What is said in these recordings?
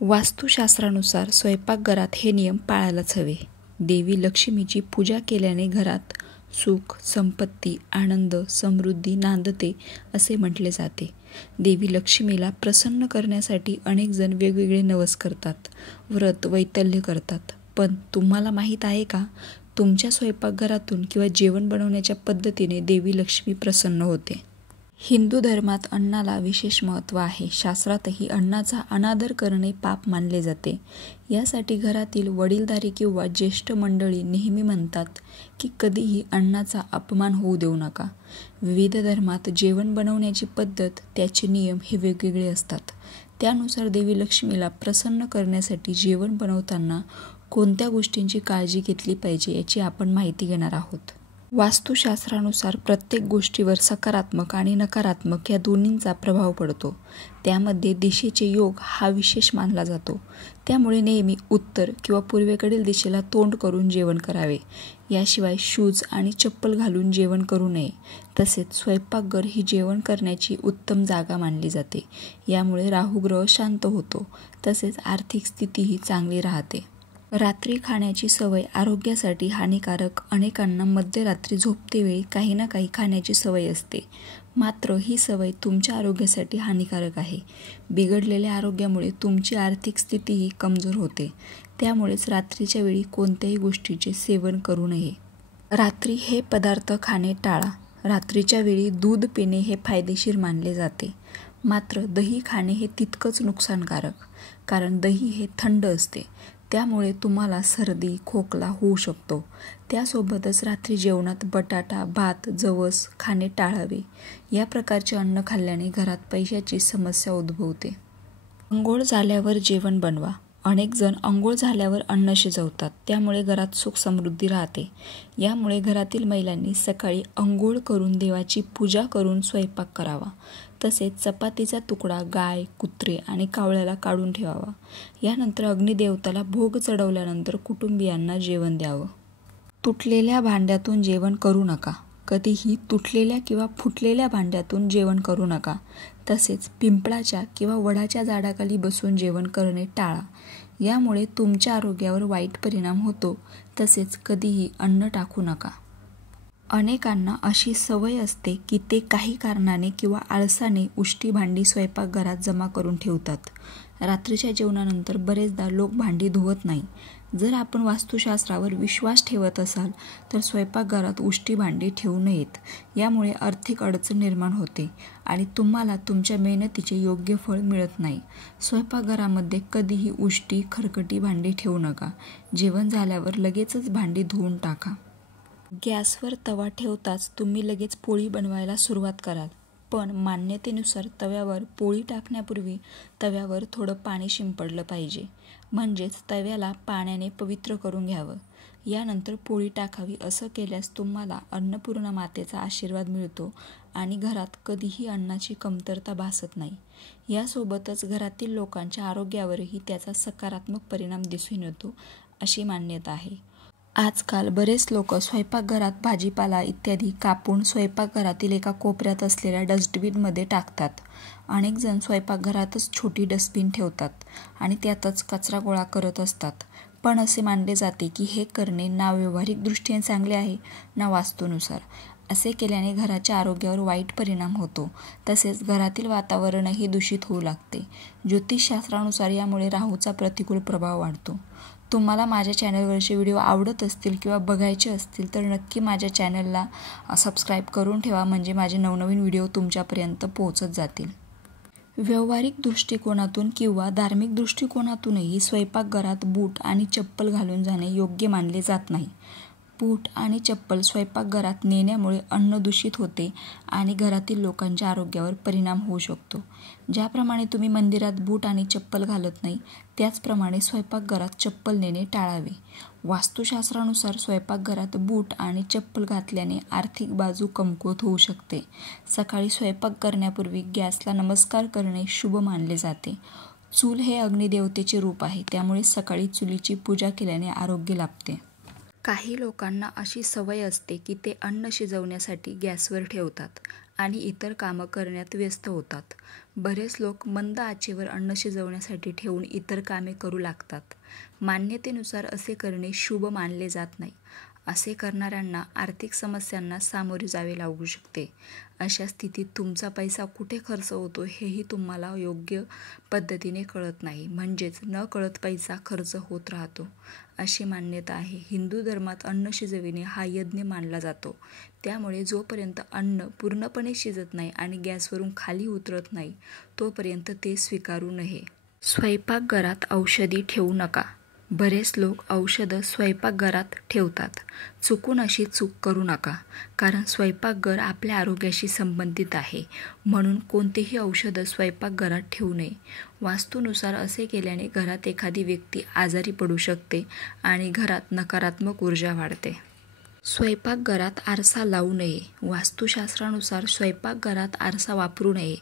वास्तुशास्त्रानुसार स्वयंपाकघरात हे नियम पाळायलाच हवे. देवी लक्ष्मीची पूजा केल्याने घरात सुख, संपत्ती, आनंद, समृद्धी नांदते असे म्हटले जाते. देवी लक्ष्मीला प्रसन्न करण्यासाठी अनेक जण वेगवेगळे नवस करतात, व्रत वैकल्य करतात. पण तुम्हाला माहीत आहे का, तुमच्या स्वयंपाकघरातून किंवा जेवण बनवण्याच्या पद्धतीने देवी लक्ष्मी प्रसन्न होते. हिंदू धर्मात अन्नाला विशेष महत्त्व आहे. शास्त्रातही अन्नाचा अनादर करणे पाप मानले जाते. यासाठी घरातील वडीलधारी किंवा ज्येष्ठ मंडळी नेहमी म्हणतात की कधीही अन्नाचा अपमान होऊ देऊ नका. विविध धर्मात जेवण बनवण्याची पद्धत, त्याचे नियम हे वेगवेगळे असतात. त्यानुसार देवी लक्ष्मीला प्रसन्न करण्यासाठी जेवण बनवताना कोणत्या गोष्टींची काळजी घेतली पाहिजे याची आपण माहिती घेणार आहोत. वास्तुशास्त्रानुसार प्रत्येक गोष्टीवर सकारात्मक आणि नकारात्मक या दोन्हींचा प्रभाव पडतो. त्यामध्ये दिशेचे योग हा विशेष मानला जातो. त्यामुळे नेहमी उत्तर किंवा पूर्वेकडील दिशेला तोंड करून जेवण करावे. याशिवाय शूज आणि चप्पल घालून जेवण करू नये. तसेच स्वयंपाकघर ही जेवण करण्याची उत्तम जागा मानली जाते. यामुळे राहुग्रह शांत होतो. तसेच आर्थिक स्थितीही चांगली राहते. रात्री खाण्याची सवय आरोग्यासाठी हानिकारक. अनेकांना मध्यरात्री झोपतेवेळी काही ना काही खाण्याची सवय असते. मात्र ही सवय तुमच्या आरोग्यासाठी हानिकारक आहे. बिघडलेल्या आरोग्यामुळे तुमची आर्थिक स्थितीही कमजोर होते. त्यामुळेच रात्रीच्या वेळी कोणत्याही गोष्टीचे सेवन करू नये. रात्री हे पदार्थ खाणे टाळा. रात्रीच्या वेळी दूध पिणे हे फायदेशीर मानले जाते. मात्र दही खाणे हे तितकंच नुकसानकारक, कारण दही हे थंड असते. त्यामुळे तुम्हाला सर्दी, खोकला होऊ शकतो. त्यासोबतच रात्री जेवणात बटाटा, भात, जवस खाणे टाळावे. या प्रकारचे अन्न खाल्ल्याने घरात पैशाची समस्या उद्भवते. अंघोळ झाल्यावर जेवण बनवा. अनेक जण अंघोळ झाल्यावर अन्न शिजवतात. त्यामुळे घरात सुख समृद्धी राहते. यामुळे घरातील महिलांनी सकाळी अंघोळ करून देवाची पूजा करून स्वयंपाक करावा. तसेच चपातीचा तुकडा गाय, कुत्रे आणि कावळ्याला काढून ठेवावा. यानंतर अग्निदेवताला भोग चढवल्यानंतर कुटुंबियांना जेवण द्यावं. तुटलेल्या भांड्यातून जेवण करू नका. कधीही तुटलेल्या किंवा फुटलेल्या भांड्यातून जेवण करू नका. तसेच पिंपळाच्या किंवा वडाच्या झाडाखाली बसून जेवण करणे टाळा. यामुळे तुमच्या आरोग्यावर वाईट परिणाम होतो. तसेच कधीही अन्न टाकू नका. अनेकांना अशी सवय असते की ते काही कारणाने किंवा आळसाने उष्टी भांडी स्वयंपाकघरात जमा करून ठेवतात. रात्रीच्या जेवणानंतर बरेचदा लोक भांडी धुवत नाही. जर आपण वास्तुशास्त्रावर विश्वास ठेवत असाल तर स्वयंपाकघरात उष्टी भांडी ठेवू नयेत. यामुळे आर्थिक अडचण निर्माण होते आणि तुम्हाला तुमच्या मेहनतीचे योग्य फळ मिळत नाही. स्वयंपाकघरामध्ये कधीही उष्टी, खरकटी भांडी ठेवू नका. जेवण झाल्यावर लगेचच भांडी धुवून टाका. गॅसवर तवा ठेवताच तुम्ही लगेच पोळी बनवायला सुरुवात कराल. पण मान्यतेनुसार तव्यावर पोळी टाकण्यापूर्वी तव्यावर थोडं पाणी शिंपडलं पाहिजे. म्हणजेच तव्याला पाण्याने पवित्र करून घ्यावं. यानंतर पोळी टाकावी. असं केल्यास तुम्हाला अन्नपूर्णा मातेचा आशीर्वाद मिळतो आणि घरात कधीही अन्नाची कमतरता भासत नाही. यासोबतच घरातील लोकांच्या आरोग्यावरही त्याचा सकारात्मक परिणाम दिसून येतो अशी मान्यता आहे. आजकाल बरेच लोक स्वयंपाकघरात भाजीपाला इत्यादी कापून स्वयंपाकघरातील एका कोपऱ्यात असलेल्या डस्टबिनमध्ये टाकतात. अनेक जण स्वयंपाकघरातच छोटी डस्टबिन ठेवतात आणि त्यातच कचरा गोळा करत असतात. पण असे मानले जाते की हे करणे ना व्यावहारिक दृष्टीने चांगले आहे ना वास्तूनुसार. असे केल्याने घराच्या आरोग्यावर वाईट परिणाम होतो. तसेच घरातील वातावरणही दूषित होऊ लागते. ज्योतिषशास्त्रानुसार यामुळे राहूचा प्रतिकूल प्रभाव वाढतो. तुम्हाला माझ्या चॅनलवरचे व्हिडिओ आवडत असतील किंवा बघायचे असतील तर नक्की माझ्या चॅनलला सबस्क्राईब करून ठेवा. म्हणजे माझे नवनवीन व्हिडिओ तुमच्यापर्यंत पोहोचत जातील. व्यावहारिक दृष्टिकोनातून किंवा धार्मिक दृष्टिकोनातूनही स्वयंपाकघरात बूट आणि चप्पल घालून जाणे योग्य मानले जात नाही. बूट आणि चप्पल स्वयंपाकघरात नेण्यामुळे अन्न दूषित होते आणि घरातील लोकांच्या आरोग्यावर परिणाम होऊ शकतो. ज्याप्रमाणे तुम्ही मंदिरात बूट आणि चप्पल घालत नाही, त्याचप्रमाणे स्वयंपाकघरात चप्पल नेणे टाळावे. वास्तुशास्त्रानुसार स्वयंपाकघरात बूट आणि चप्पल घातल्याने आर्थिक बाजू कमकुवत होऊ शकते. सकाळी स्वयंपाक करण्यापूर्वी गॅसला नमस्कार करणे शुभ मानले जाते. चूल हे अग्निदेवतेचे रूप आहे. त्यामुळे सकाळी चुलीची पूजा केल्याने आरोग्य लाभते. काही लोकांना अशी सवय असते की ते अन्न शिजवण्यासाठी गॅसवर ठेवतात आणि इतर कामं करण्यात व्यस्त होतात. बरेच लोक मंद आचेवर अन्न शिजवण्यासाठी ठेवून इतर कामे करू लागतात. मान्यतेनुसार असे करणे शुभ मानले जात नाही. असे करणाऱ्यांना आर्थिक समस्यांना सामोरे जावे लागू शकते. अशा स्थितीत तुमचा पैसा कुठे खर्च होतो हेही तुम्हाला योग्य पद्धतीने कळत नाही. म्हणजेच नकळत पैसा खर्च होत राहतो, अशी मान्यता आहे. हिंदू धर्मात अन्न शिजविणे हा यज्ञ मानला जातो. त्यामुळे जोपर्यंत अन्न पूर्णपणे शिजत नाही आणि गॅसवरून खाली उतरत नाही तोपर्यंत ते स्वीकारू नये. स्वयंपाकघरात औषधी ठेवू नका. बरेच लोक औषधं स्वयंपाकघरात ठेवतात. चुकून अशी चूक करू नका, कारण स्वयंपाकघर आपल्या आरोग्याशी संबंधित आहे. म्हणून कोणतेही औषधं स्वयंपाकघरात ठेवू नये. वास्तूनुसार असे केल्याने घरात एखादी व्यक्ती आजारी पडू शकते आणि घरात नकारात्मक ऊर्जा वाढते. स्वयंपाकघरात आरसा लावू नये. वास्तुशास्त्रानुसार स्वयंपाकघरात आरसा वापरू नये,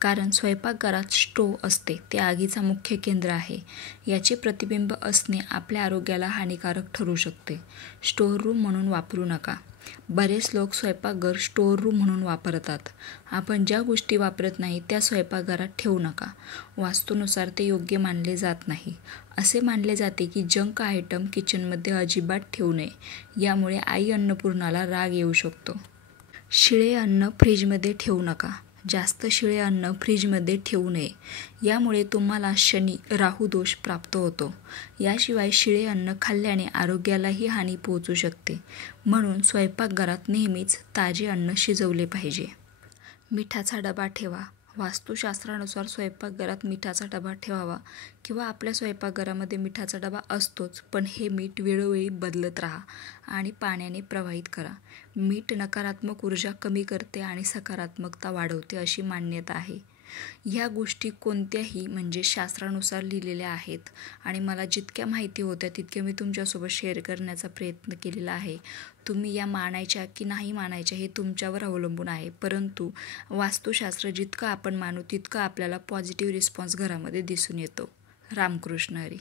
कारण स्वयंपाकघरात स्टोव्ह असते, ते आगीचा मुख्य केंद्र आहे. याचे प्रतिबिंब असणे आपल्या आरोग्याला हानिकारक ठरू शकते. स्टोअर रूम म्हणून वापरू नका. बरेच लोक स्वयंपाकघर स्टोअर रूम म्हणून वापरतात. आपण ज्या गोष्टी वापरत नाही त्या स्वयंपाकघरात ठेवू नका. वास्तूनुसार ते योग्य मानले जात नाही. असे मानले जाते की जंक आयटम किचनमध्ये अजिबात ठेवू नये. यामुळे आई अन्नपूर्णाला राग येऊ शकतो. शिळे अन्न फ्रीजमध्ये ठेवू नका. जास्त शिळे अन्न फ्रीजमध्ये ठेवू नये. यामुळे तुम्हाला शनी, राहू दोष प्राप्त होतो. याशिवाय शिळे अन्न खाल्ल्याने आरोग्यालाही हानी पोहोचू शकते. म्हणून स्वयंपाकघरात नेहमीच ताजे अन्न शिजवले पाहिजे. मिठाचा डबा ठेवा. वास्तुशास्त्रानुसार स्वयंपाकघरात मिठाचा डबा ठेवावा किंवा आपल्या स्वयंपाकघरामध्ये मिठाचा डबा असतोच, पण हे मीठ वेळोवेळी बदलत राहा आणि पाण्याने प्रवाहित करा. मीठ नकारात्मक ऊर्जा कमी करते आणि सकारात्मकता वाढवते, अशी मान्यता आहे. ह्या गोष्टी कोणत्याही शास्त्रानुसार लिहिलेल्या आहेत आणि मला जितक्या माहिती होत्या तितक्या मी तुमच्यासोबत शेअर करण्याचा प्रयत्न केलेला आहे. तुम्ही या मानायच्या की नाही मानायच्या हे तुमच्यावर अवलंबून आहे. परंतु वास्तुशास्त्र जितकं आपण मानू तितकं आपल्याला पॉझिटिव्ह रिस्पॉन्स घरामध्ये दिसून येतो. रामकृष्ण हरी.